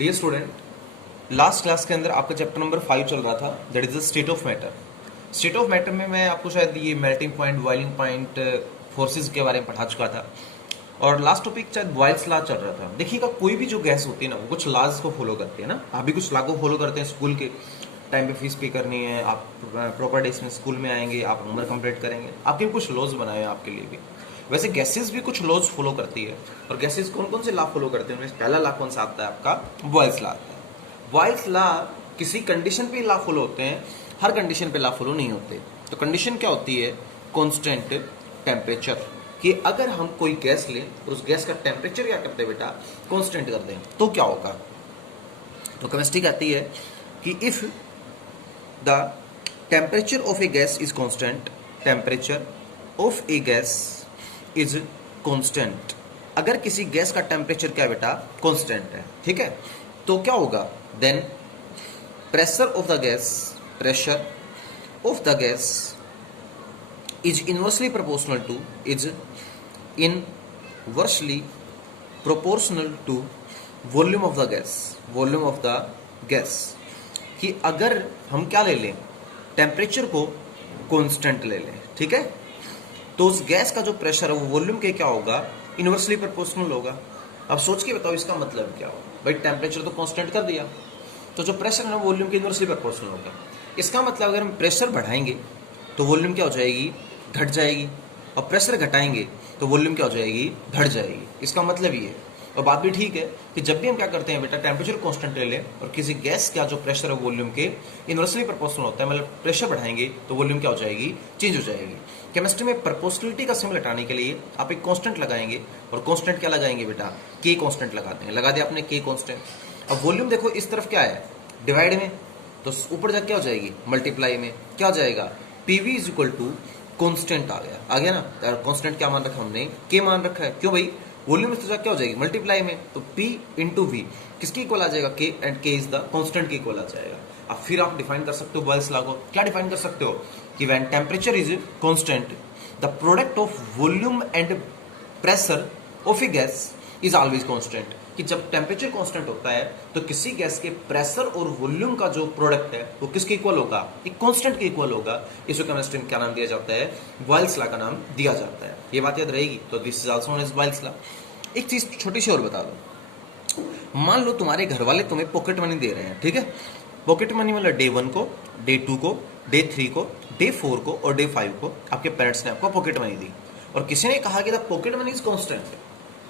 Dear student, last class के अंदर आपका चैप्टर नंबर 5 चल रहा था, that is the state of matter. State of matter में मैं आपको शायद ये melting point, boiling point, forces के बारे में पढ़ा चुका था। और लास्ट टॉपिक शायद बॉयल्स लॉ चल रहा था। देखिएगा, कोई भी जो गैस होती है ना, वो कुछ लॉज को फॉलो करती है ना। आप भी कुछ लॉ को फॉलो करते हैं। स्कूल के टाइम पे फीस पे करनी है, आप प्रॉपर डेज में स्कूल में आएंगे, आप होमवर्क कंप्लीट करेंगे, आपके भी कुछ लॉज बनाए हैं आपके लिए भी। वैसे गैसेस भी कुछ लॉज फॉलो करती है। और गैसेस कौन कौन से लॉ फॉलो करते हैं? पहला लॉ कौन सा आता है आपका? बॉयल्स लॉ आता है। बॉयल्स लॉ किसी कंडीशन पे लॉ फॉलो होते हैं, हर कंडीशन पे लॉ फॉलो नहीं होते। तो कंडीशन क्या होती है? Constant temperature. कि अगर हम कोई गैस लें और उस गैस का टेम्परेचर क्या करते हैं बेटा? कांस्टेंट कर दें, तो क्या होगा? तो केमिस्ट्री कहती है कि if the temperature of A gas is constant, temperature of A gas is constant. अगर किसी गैस का टेम्परेचर क्या है बेटा? कांस्टेंट है, ठीक है? तो क्या होगा? Then pressure of the gas, pressure of the gas is inversely proportional to volume of the gas। कि अगर हम क्या ले लें? टेम्परेचर को कांस्टेंट ले लें, ठीक है? तो उस गैस का जो प्रेशर है वो वॉल्यूम के क्या होगा? इनवर्सली प्रोपोर्शनल होगा। अब सोच के बताओ इसका मतलब क्या होगा? भाई टेम्परेचर तो कांस्टेंट कर दिया, तो जो प्रेशर है ना वॉल्यूम के इनवर्सली प्रोपोर्शनल होगा। इसका मतलब अगर हम प्रेशर बढ़ाएंगे तो वॉल्यूम क्या हो जाएगी? घट जाएगी। और प्रेशर घटाएंगे तो वॉल्यूम क्या हो जाएगी? बढ़ जाएगी। इसका मतलब ये है। और बात भी ठीक है कि जब भी हम क्या करते हैं बेटा, टेम्परेचर कांस्टेंट ले लें और किसी गैस का जो प्रेशर है वॉल्यूम के इनवर्सली प्रोपोर्शनल होता है, मतलब प्रेशर बढ़ाएंगे तो वॉल्यूम क्या हो जाएगी? चेंज हो जाएगी। केमिस्ट्री में प्रोपोर्शनलिटी का सिंबल हटाने के लिए आप एक कांस्टेंट लगाएंगे। और कांस्टेंट क्या लगाएंगे बेटा? के कांस्टेंट लगाते हैं। लगा दिया आपने के कांस्टेंट। अब वॉल्यूम देखो इस तरफ क्या है? डिवाइड में, तो ऊपर जाके क्या हो जाएगी? मल्टीप्लाई में। क्या हो जाएगा? PV is equal to constant आ गया ना। कांस्टेंट क्या मान रखा हमने? के मान रखा है। क्यों भाई? वॉल्यूम इस तरह क्या हो जाएगी? मल्टीप्लाई में। तो P इंटू वी किसकी इक्वल आ जाएगा? के, एंड के इज द कांस्टेंट की इक्वल आ जाएगा। अब फिर आप डिफाइन कर सकते हो बॉयल्स लॉ को। क्या डिफाइन कर सकते हो? कि when temperature is constant, the product of volume and pressure of A gas is always constant. कि जब टेम्परेचर कांस्टेंट होता है तो किसी गैस के प्रेशर और वॉल्यूम का जो प्रोडक्ट है वो किसके इक्वल होगा? एक कांस्टेंट के इक्वल होगा। इसको केमिस्ट्री में क्या नाम दिया जाता है? बॉयल्स लॉ का नाम दिया जाता है। ये बात याद रहेगी। तो this is also known as Boyle's law. एक चीज छोटी सी और बता दो। मान लो तुम्हारे घर वाले तुम्हें पॉकेट मनी दे रहे हैं, ठीक है? पॉकेट मनी मतलब डे 1 को, डे 2 को, डे 3 को, डे 4 को और डे 5 को आपके पेरेंट्स ने आपको पॉकेट मनी दी। और किसी ने कहा कि the pocket money is constant.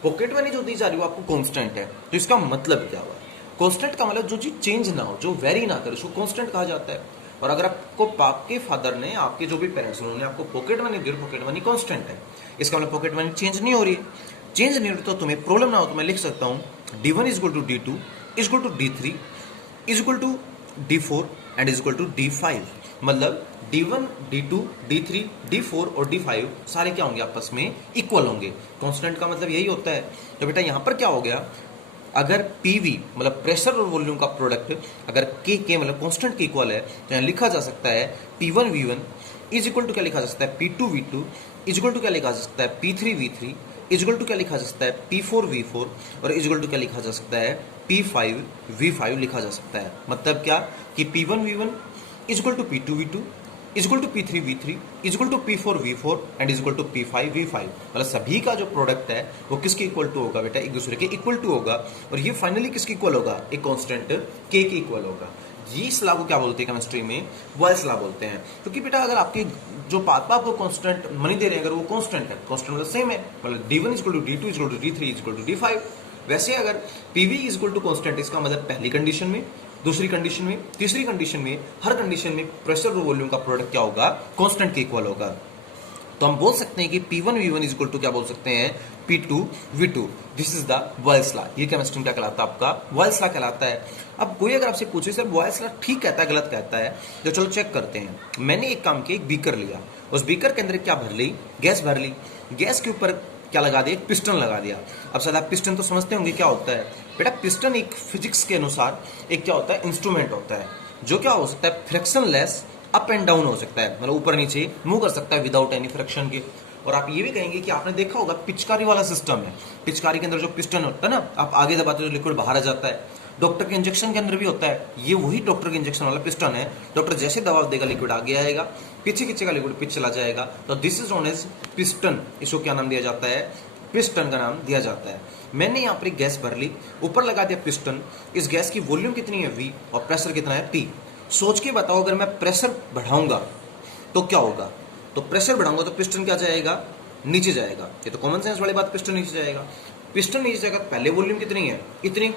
Pocket money जो दी जा रही है वो आपको कांस्टेंट है। तो इसका मतलब क्या हुआ? कांस्टेंट का मतलब जो चीज चेंज ना हो, जो वेरी ना करे, उसको कांस्टेंट कहा जाता है। और अगर आपको आपके फादर ने, आपके जो भी पेरेंट्स उन्होंने आपको पॉकेट मनी दी, पॉकेट मनी कांस्टेंट है। इसका मतलब पॉकेट मनी चेंज नहीं हो रही है। चेंज नहीं हो रही तो तुम्हें प्रॉब्लम ना हो तो मैं लिख सकता हूं D1 is equal to D2 is equal to D3 is equal to D4 and is equal to D5। मतलब D1, D2, D3, D4 और D5 सारे क्या होंगे? आपस में इक्वल होंगे। कांस्टेंट का मतलब यही होता है। तो बेटा यहां पर क्या हो गया? अगर PV मतलब प्रेशर और वॉल्यूम का प्रोडक्ट अगर के मतलब कांस्टेंट के इक्वल है तो यहां लिखा जा सकता है P1V1 इज इक्वल टू क्या लिखा जा सकता है? P2V2 इज इक्वल टू क्या लिखा जा सकता है? P3V3 इज इक्वल टू क्या लिखा जा सकता है? P4V4 और इज इक्वल टू क्या लिखा जा सकता है? P5V5 लिखा जा सकता है। मतलब क्या? कि P1V1 is equal to P2V2 is equal to P3V3 is equal to P4V4 and is equal to P5V5। मतलब सभी का जो प्रोडक्ट है वो किसके इक्वल टू होगा बेटा? एक दूसरे के इक्वल टू होगा। और ये फाइनली किसके इक्वल होगा? एक कांस्टेंट के इक्वल होगा। ये इस लॉ को क्या बोलते हैं केमिस्ट्री में? बॉयल्स लॉ बोलते हैं। क्योंकि बेटा अगर आपके जो पापा आपको कांस्टेंट मनी दे रहे हैं, अगर वो कांस्टेंट है, कांस्टेंट मतलब सेम है, मतलब D1 is equal to D2 is equal to D3 is equal to D5। वैसे अगर PV is equal to constant, इसका मतलब पहली कंडीशन में, दूसरी कंडीशन में, तीसरी कंडीशन में, हर कंडीशन में प्रेशर और वॉल्यूम का प्रोडक्ट क्या होगा? कांस्टेंट के इक्वल होगा। तो हम बोल सकते हैं कि P1V1 इज इक्वल टू क्या बोल सकते हैं? P2V2। This is the Boyle's law. ये केमिस्ट्री में क्या कहलाता है? आपका बॉयल्स लॉ कहलाता है। अब कोई अगर आपसे पूछे सर बॉयल्स लॉ ठीक कहता है गलत कहता है, तो चलो चेक करते हैं। मैंने एक काम किया, एक बीकर लिया, उस बीकर के अंदर क्या भर ली? गैस भर ली। गैस के ऊपर क्या लगा दिया? एक पिस्टन लगा दिया। अब शायद आप पिस्टन तो समझते होंगे क्या होता है बेटा? पिस्टन एक फिजिक्स के अनुसार एक क्या होता है? इंस्ट्रूमेंट होता है जो क्या हो सकता है? फ्रिक्शनलेस अप एंड डाउन हो सकता है, मतलब ऊपर नीचे मूव कर सकता है विदाउट एनी फ्रिक्शन के। और आप ये भी कहेंगे कि आपने देखा होगा पिचकारी वाला सिस्टम है। पिचकारी के अंदर जो पिस्टन होता है ना, आप आगे दबाते तो लिक्विड बाहर आ जाता है। डॉक्टर के इंजेक्शन के अंदर भी होता है, ये वही डॉक्टर के इंजेक्शन वाला पिस्टन है। डॉक्टर जैसे दबाव देगा लिक्विड आगे आएगा, पीछे खींचेगा लिक्विड पीछे चला जाएगा। तो this is known as piston. इसको क्या नाम दिया जाता है? पिस्टन का नाम दिया जाता है। मैंने यहाँ पर एक गैस भर ली, ऊपर लगा दिया पिस्टन। इस गैस की वॉल्यूम कितनी है V और प्रेशर कितना है P। सोच के बताओ, अगर मैं प्रेशर बढ़ाऊंगा तो क्या होगा? तो प्रेशर बढ़ाऊंगा तो पिस्टन क्या जाएगा? नीचे जाएगा। ये तो कॉमन सेंस वाली बात, पिस्टन नीचे जाएगा। पिस्टन नीचे जाएगा, पहले वॉल्यूम कितनी है? इतनी।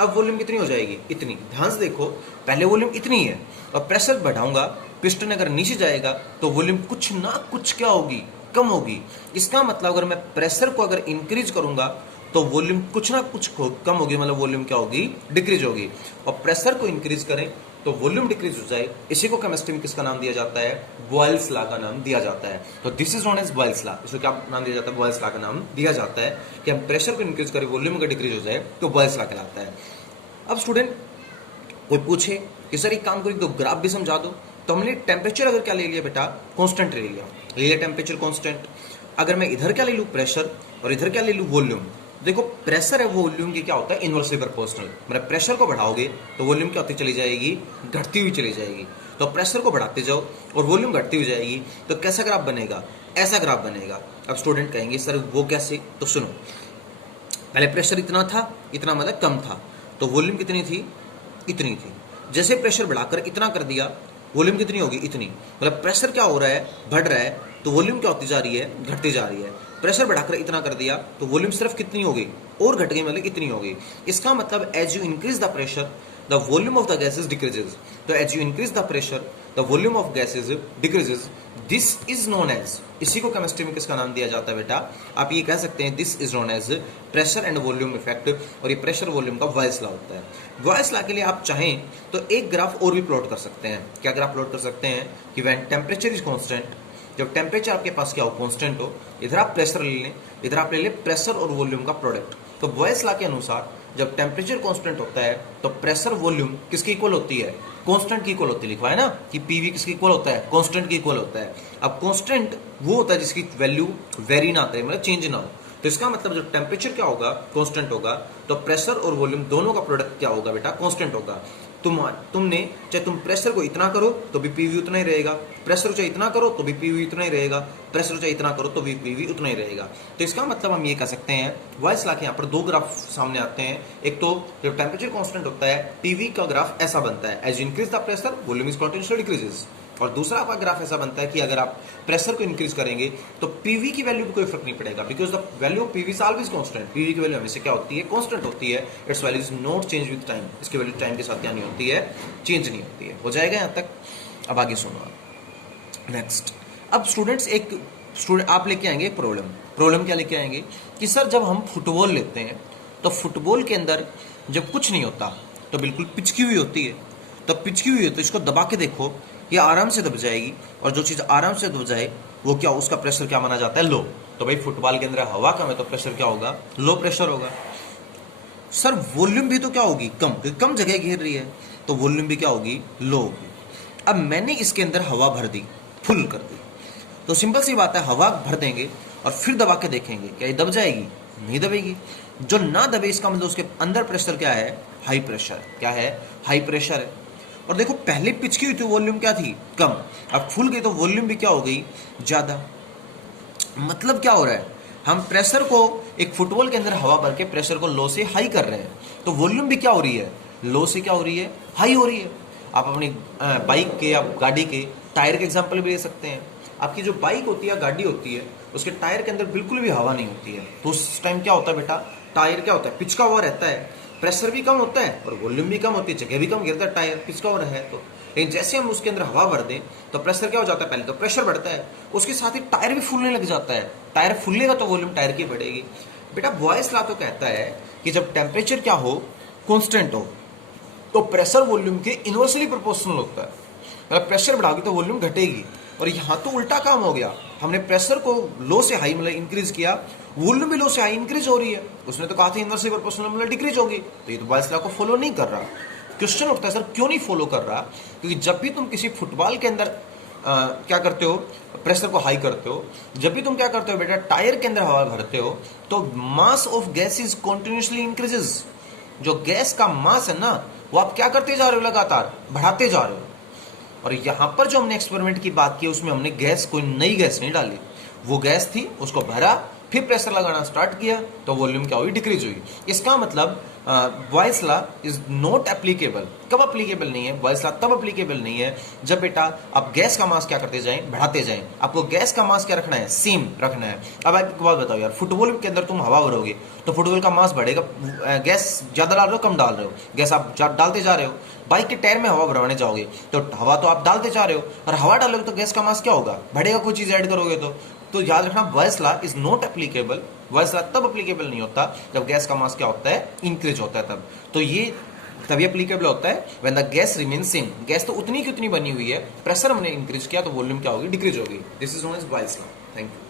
अब वॉल्यूम कितनी हो जाएगी? इतनी। ध्यान से देखो, पहले वॉल्यूम इतनी है और प्रेशर बढ़ाऊंगा, पिस्टन अगर नीचे जाएगा तो वॉल्यूम कुछ ना कुछ क्या होगी? कम होगी। इसका मतलब अगर मैं प्रेशर को अगर इंक्रीज करूंगा तो वॉल्यूम कुछ ना कुछ कम होगी, मतलब वॉल्यूम क्या होगी? डिक्रीज होगी। और प्रेशर को इंक्रीज करें तो वॉल्यूम डिक्रीज हो जाए। इसी को केमिस्ट्री में किसका नाम दिया जाता है? बॉयल्स लॉ का नाम दिया जाता है। तो this is known as Boyle's law. इसको क्या नाम दिया जाता है? बॉयल्स लॉ का नाम दिया जाता है कि हम प्रेशर को इंक्रीज करें, वॉल्यूम का डिक्रीज हो जाए तो बॉयल्स लॉ कहलाता है। अब स्टूडेंट कोई पूछे कि सर एक काम करिए, तो ग्राफ भी समझा दो। तो हमने टेम्परेचर अगर क्या ले लिया बेटा? कांस्टेंट ले लिया टेम्परेचर कांस्टेंट। अगर मैं इधर क्या ले लूँ? प्रेशर, और इधर क्या ले लूँ? वॉल्यूम। देखो प्रेशर है, वो वॉल्यूम की क्या होता है? Inversely proportional. मतलब प्रेशर को बढ़ाओगे तो वॉल्यूम क्या होती चली जाएगी? घटती हुई चली जाएगी। तो प्रेशर को बढ़ाते जाओ और वॉल्यूम घटती हुई जाएगी, तो कैसा ग्राफ बनेगा? ऐसा ग्राफ बनेगा। अब स्टूडेंट कहेंगे सर वो कैसे? तो सुनो, पहले प्रेशर इतना था, इतना मतलब कम था, तो वॉल्यूम कितनी थी? इतनी थी। जैसे प्रेशर बढ़ाकर इतना कर दिया, वॉल्यूम कितनी होगी? इतनी। मतलब प्रेशर क्या हो रहा है? बढ़ रहा है, तो वॉल्यूम क्या होती जा रही है? घटती जा रही है। प्रेशर बढ़ाकर इतना कर दिया तो वॉल्यूम सिर्फ कितनी होगी? और घट गई, मतलब इतनी होगी। इसका मतलब as you increase the pressure the volume of the gases decreases. तो as you increase the pressure the volume of gases decreases. This is known as, इसी को केमिस्ट्री में किसका नाम दिया जाता है बेटा? आप ये कह सकते हैं this is known as pressure and volume effect. और ये प्रेशर वॉल्यूम का बॉयल्स लॉ होता है। बॉयल्स लॉ के लिए आप चाहें तो एक ग्राफ और भी प्लॉट कर सकते हैं। क्या ग्राफ प्लॉट कर सकते हैं? कि व्हेन टेम्परेचर इज कांस्टेंट, जब टेम्परेचर आपके पास क्या हो? कांस्टेंट हो। इधर आप प्रेशर ले लें, इधर आप ले लें प्रेशर और वॉल्यूम का प्रोडक्ट। तो बॉयल्स लॉ के अनुसार जब टेम्परेचर कांस्टेंट होता है तो प्रेशर वॉल्यूम किसकी इक्वल होती है? कांस्टेंट की इक्वल होती है। लिखवा है ना कि पीवी किसकी इक्वल होता है? कांस्टेंट की इक्वल होता है। अब कांस्टेंट वो होता है जिसकी वैल्यू वेरी ना करे, मतलब चेंज ना हो। तो इसका मतलब जब टेम्परेचर क्या होगा? कांस्टेंट होगा, तो प्रेशर और वॉल्यूम दोनों का प्रोडक्ट क्या होगा बेटा? कांस्टेंट होगा। तुमने चाहे तुम प्रेशर को इतना करो तो भी पीवी उतना ही रहेगा, प्रेशर चाहे इतना करो तो भी पीवी उतना ही रहेगा, प्रेशर चाहे इतना करो तो भी पीवी उतना ही रहेगा। तो इसका मतलब हम ये कह सकते हैं, बॉयल्स लॉ के यहाँ पर दो ग्राफ सामने आते हैं। एक तो जब टेम्परेचर कांस्टेंट होता है, पीवी का ग्राफ ऐसा बनता है, as increase the pressure volume is continuously decreases. और दूसरा आपका ग्राफ ऐसा बनता है कि अगर आप प्रेशर को इंक्रीज करेंगे तो पीवी की वैल्यू को कोई फर्क नहीं पड़ेगा, because the value of PV is always constant. PV की वैल्यू हमेशा क्या होती है? कांस्टेंट होती है। It's value is not change with time. इसकी वैल्यू टाइम के साथ क्या नहीं होती है? चेंज नहीं होती है। हो जाएगा यहाँ तक? अब आगे सुनो नेक्स्ट। अब स्टूडेंट्स आप लेके आएंगे एक प्रॉब्लम क्या लेके आएंगे कि सर जब हम फुटबॉल लेते हैं तो फुटबॉल के अंदर जब कुछ नहीं होता तो बिल्कुल पिचकी हुई होती है। तो पिचकी हुई है तो इसको दबा के देखो, ये आराम से दब जाएगी। और जो चीज़ आराम से दब जाए वो क्या? उसका प्रेशर क्या माना जाता है? लो। तो भाई फुटबॉल के अंदर हवा कम है तो प्रेशर क्या होगा? लो प्रेशर होगा। सर वॉल्यूम भी तो क्या होगी? कम, क्योंकि कम जगह घेर रही है, तो वॉल्यूम भी क्या होगी? लो होगी। अब मैंने इसके अंदर हवा भर दी, फुल कर दी, तो सिंपल सी बात है, हवा भर देंगे और फिर दबा के देखेंगे क्या ये दब जाएगी? नहीं दबेगी। जो ना दबे इसका मतलब उसके अंदर प्रेशर क्या है? High pressure. क्या है? हाई प्रेशर है। और देखो पहले पिच की हुई थी वॉल्यूम क्या थी? कम। अब फुल गई तो वॉल्यूम भी क्या हो गई? ज्यादा। मतलब क्या हो रहा है? हम प्रेशर को एक फुटबॉल के अंदर हवा भर के प्रेशर को लो से हाई कर रहे हैं, तो वॉल्यूम भी क्या हो रही है? लो से क्या हो रही है? हाई हो रही है। आप अपनी बाइक के या गाड़ी के टायर के एग्जांपल भी ले सकते हैं। आपकी जो बाइक होती है, गाड़ी होती है, उसके टायर के अंदर बिल्कुल भी हवा नहीं होती है, तो उस टाइम क्या होता है बेटा? टायर क्या होता है? पिचका हुआ रहता है, प्रेशर भी कम होता है और वॉल्यूम भी कम होती है, जगह भी कम घेरता है टायर, पिचका हुआ है तो। लेकिन जैसे हम उसके अंदर हवा भर दें तो प्रेशर क्या हो जाता है? पहले तो प्रेशर बढ़ता है, उसके साथ ही टायर भी फूलने लग जाता है। टायर फूलेगा तो वॉल्यूम टायर की बढ़ेगी। बेटा बॉयल्स लॉ तो कहता है कि जब टेम्परेचर क्या हो? कांस्टेंट हो, तो प्रेशर वॉल्यूम के इनवर्सली प्रोपोर्शनल होता है। मतलब प्रेशर बढ़ाओगे तो वॉल्यूम घटेगी। और यहाँ तो उल्टा काम हो गया, हमने प्रेशर को लो से हाई मतलब इंक्रीज किया, वॉल्यूम भी लो से हाई इंक्रीज हो रही है। उसने तो कहा था इनवर्सली प्रोपोर्शनल मतलब डिक्रीज होगी, तो ये तो बॉयल्स लॉ को फॉलो नहीं कर रहा। क्वेश्चन उठता है सर क्यों नहीं फॉलो कर रहा? क्योंकि जब भी तुम किसी फुटबॉल के अंदर क्या करते हो? प्रेशर को हाई करते हो, जब भी तुम क्या करते हो बेटा? टायर के अंदर हवा भरते हो, तो mass of gas is continuously increases. जो गैस का मास है ना, वो आप क्या करते जा रहे हो, लगातार बढ़ाते जा रहे हो। और यहां पर जो हमने एक्सपेरिमेंट की बात की, उसमें हमने गैस, कोई नई गैस नहीं डाली, वो गैस थी, उसको भरा, फिर प्रेशर लगाना स्टार्ट किया, तो वॉल्यूम क्या हुई, डिक्रीज हुई। इसका मतलब Boyle's law is not applicable. कब एप्लीकेबल नहीं है बॉयल्स लॉ? तब एप्लीकेबल नहीं है जब बेटा आप गैस का मास क्या करते जाएं, बढ़ाते जाएं। आपको गैस का मास क्या रखना है, सेम रखना है। अब एक बात बताओ यार, फुटबॉल के अंदर तुम हवा भरोगे तो फुटबॉल का मास बढ़ेगा, गैस ज्यादा डाल रहे हो कम डाल रहे हो, गैस आप डालते जा रहे हो। बाइक के टायर में हवा भरवाने जाओगे तो हवा तो आप डालते जा रहे हो, और हवा डालोगे तो गैस का मास क्या होगा, बढ़ेगा, कोई चीज ऐड करोगे तो याद रखना, Boyle's law is not applicable. Boyle's law तब एप्लीकेबल नहीं होता जब गैस का मास क्या होता है, इंक्रीज होता है तब। तो ये तभी एप्लीकेबल होता है when the gas remain same. Gas तो उतनी की उतनी बनी हुई है, प्रेशर हमने इंक्रीज किया तो वॉल्यूम क्या होगी, डिक्रीज होगी। This is known as Boyle's law. Thank you.